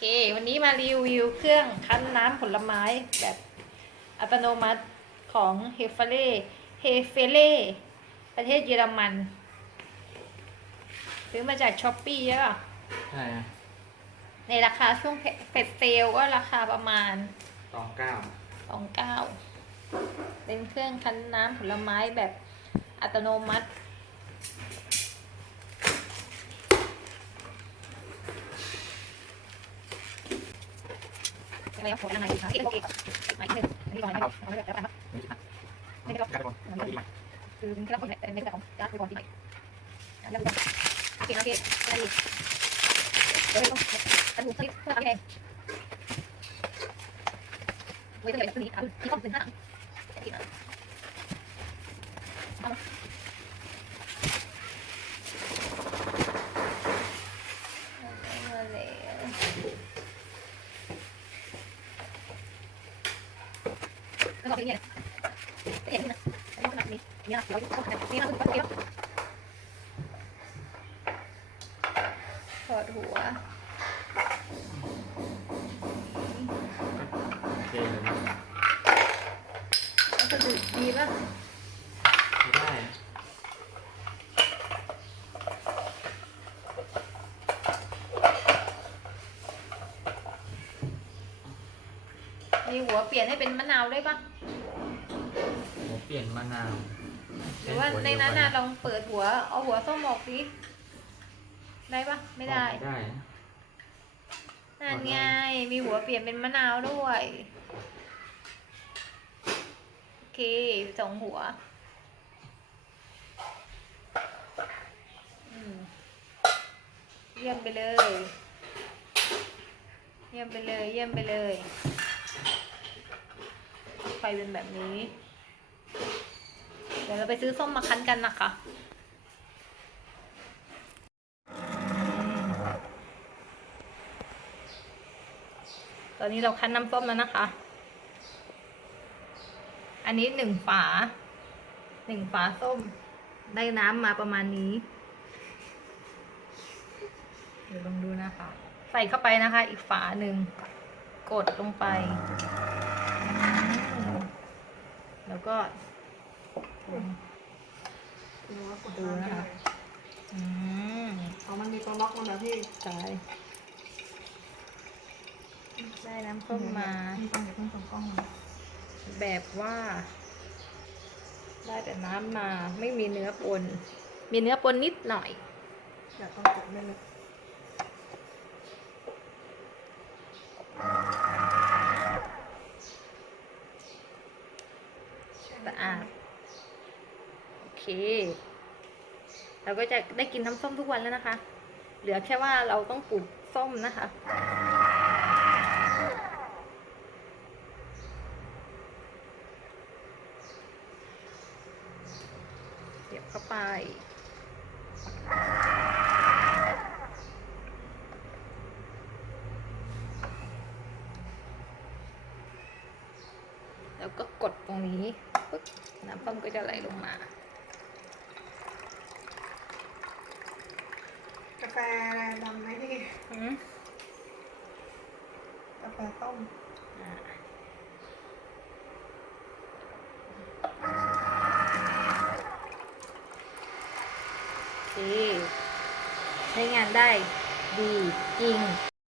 เค วันนี้มารีวิวเครื่องคั้นน้ำผลไม้แบบอัตโนมัติของเฮฟเฟเล่เฮเฟเล่ประเทศเยอรมันซื้อมาจากช้อปปี้ใช่ป่ะใช่ฮะในราคาช่วงเฟสเซลก็ราคาประมาณสองเก้าสองเก้าเป็นเครื่องคั้นน้ำผลไม้แบบอัตโนมัติ อะไรครับผมยังไงครับที่โอเคหมายถึงนี่ก่อนนะครับเอาไว้แบบกันครับไม่ใช่ครับการก่อนดีไมคือเครื่องคนในในกระป๋องยาคือก่อนที่ไหนแล้วก็โอเคโอเคอะไรดีเดี๋ยวต้องกระดูกคลิปเพื่อทำเองไว้ตั้งแต่ตัวนี้ที่ต้องเป็นห้าเป็นยังไงเป็นยังไงนะอันนี้ขนาดนี้นี่นะเราต้องขนาดนี้นะคือว่า ถอดหัวโอเคเลยนะแล้วก็ดูดีป่ะไม่ได้มีหัวเปลี่ยนให้เป็นมะนาวได้ป่ะ เปลี่ยนมะนาวหรือว่าในนั้นน่ะลองเปิดหัว เอาหัวส้มออกสิได้ป่ะไม่ได้ไม่ได้นะนั่นไงมีหัวเปลี่ยนเป็นมะนาวด้วยโอเคสองหัวอืมเยี่ยมไปเลย เยี่ยมไปเลย เยี่ยมไปเลย ไฟเป็นแบบนี้เดี๋ยวเราไปซื้อส้มมาคั้นกันนะคะตอนนี้เราคั้นน้ำส้มแล้วนะคะ อันนี้หนึ่งฝา หนึ่งฝาส้ม ได้น้ำมาประมาณนี้ เดี๋ยวลองดูนะคะ ใส่เข้าไปนะคะ อีกฝาหนึ่ง กดลงไป แล้วก็ ดูว่ากดดูนะคะอืมอ๋อมันมีตัวล็อกมันแล้วพี่ใช่ได้น้ำส้มมาพี่ต้องอย่าเพิ่งส่งกล้องมาแบบว่า ได้แต่น้ำมาไม่มีเนื้อปน มีเนื้อปนนิดหน่อยอย่าต้องกดได้เลย สะอาด โอ เคเราก็จะได้กินน้ำส้มทุกวันแล้วนะคะ เหลือแค่ว่าเราต้องปลูกส้มนะคะ เดี๋ยวเข้าไปแล้วก็กดตรงนี้ปึ๊บน้ำส้มก็จะไหลลงมา กาแฟดำไหมพี่อืมกาแฟต้มอ่าโอเคใช้งานได้ดีจริง